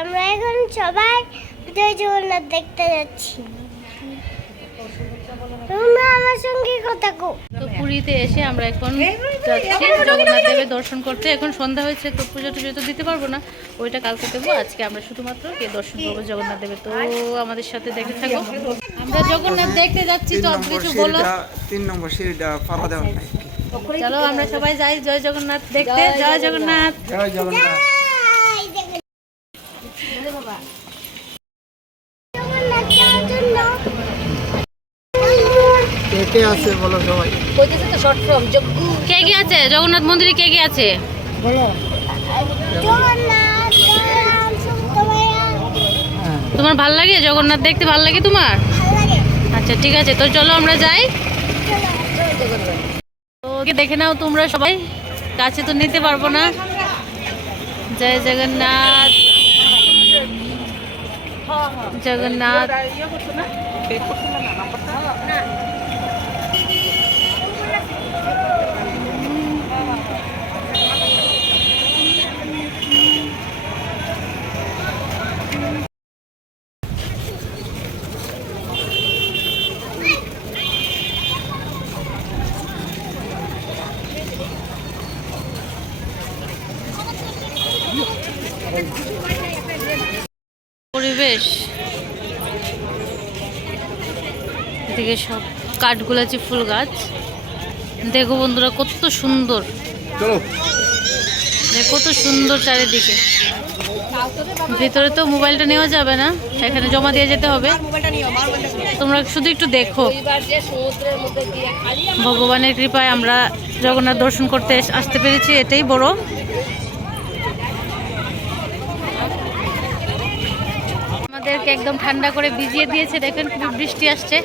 আমরা এখন সবাই জয় জগন্নাথ দেখতে যাচ্ছি। তোমরা আমার সঙ্গে কথা কও। তো পুরীতে এসে আমরা এখন যাচ্ছি জগন্নাথ দেবের দর্শন করতে। এখন সন্ধ্যা হয়েছে, তো পুজো টুজো তো দিতে পারবো না, ওইটা কালকে দেবো। আজকে আমরা শুধুমাত্র গিয়ে দর্শন করবো জগন্নাথ দেবের। তো আমাদের সাথে দেখে থাকো, আমরা জগন্নাথ দেখতে যাচ্ছি। তো কিছু বলো। 3 নম্বর সিঁড়িটা পাড়া দেওয়া নাই। চলো আমরা সবাই যাই জয় জগন্নাথ দেখতে। জয় জগন্নাথ। জয় জগন্নাথ। জগন্নাথ যাওয়ার জন্য কে আছে বলো সবাই। কে কে আছে জগন্নাথ মন্দিরে? কে কে আছে? জগন্নাথ বলরাম, সুভদ্রা। তোমার ভাল লাগে জগন্নাথ দেখতে? ভাল লাগে তোমার? ভালো লাগে। আচ্ছা ঠিক আছে, তো চলো আমরা যাই। তো দেখে নাও তোমরা সবাই, কাছে তো নিতে পারবো না। জয় জগন্নাথ। জগন্নাথ। পরিবেশ এদিকে সব কাঠগোলাচি ফুল গাছ। দেখো বন্ধুরা কত সুন্দর, কত সুন্দর চারিদিকে। ভিতরে তো মোবাইলটা নেওয়া যাবে না, এখানে জমা দিয়ে যেতে হবে। তোমরা শুধু একটু দেখো। ভগবানের কৃপায় আমরা জগন্নাথ দর্শন করতে আসতে পেরেছি, এটাই বড়। আমাদেরকে একদম ঠান্ডা করে ভিজিয়ে দিয়েছে, দেখেন খুবই বৃষ্টি আসছে।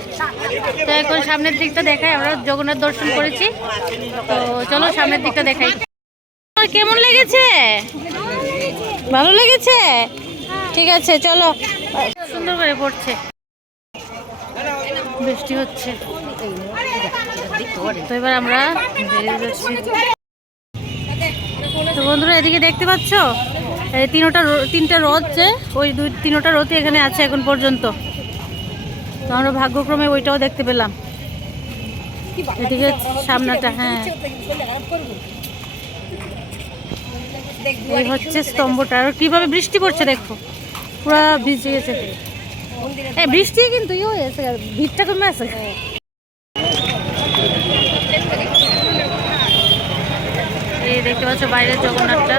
তো এখন সামনের দিকটা দেখাই, আমরা জগন্নাথ দর্শন করেছি। তো চলো সামনের দিকটা দেখাই। কেমন লেগেছে? ভালো লেগেছে? ঠিক আছে চলো। সুন্দর করে পড়ছে, বৃষ্টি হচ্ছে। তো এবার আমরা বেরিয়ে যাচ্ছি। তো বন্ধুরা এদিকে দেখতে পাচ্ছ এই তিনটা রথ, যে ওই তিনটা রথই এখানে আছে এখন পর্যন্ত। তো আমরা ভাগ্যক্রমে ওইটাও দেখতে পেলাম। এদিকে সামনেটা, হ্যাঁ এই হচ্ছে স্তম্ভটা। আর কিভাবে বৃষ্টি পড়ছে দেখো, পুরো ভিজে গেছে। এই বৃষ্টি কিন্তু ইয়ে হয়েছে, ভিড়টা কমে আছে। এই দেখতে পাচ্ছ বাইরের জগন্নাথটা।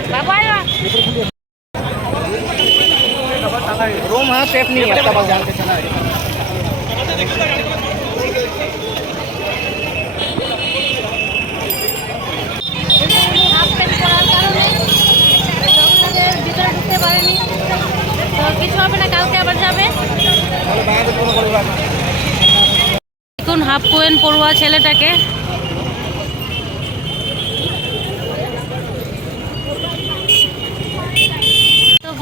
रूम है सेफ नहीं है, बस जान के चला है। ভিতরে ঢুকতে পারেনি, তো কিছু হবে না, কালকে আবার যাবে। দেখুন হাফ প্যান্ট পড়ুয়া ছেলেটাকে।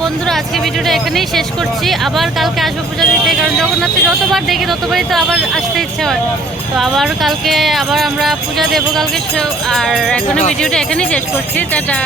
বন্ধুরা আজকে ভিডিওটা এখানেই শেষ করছি। আবার কালকে আসবো পূজা দিতে, কারণ জগন্নাথকে যতবার দেখি ততবারই তো আবার আসতে ইচ্ছে হয়। তো আবার কালকে আবার আমরা পূজা দেবো কালকে। আর এখনো ভিডিওটা এখানেই শেষ করছি। টাটা।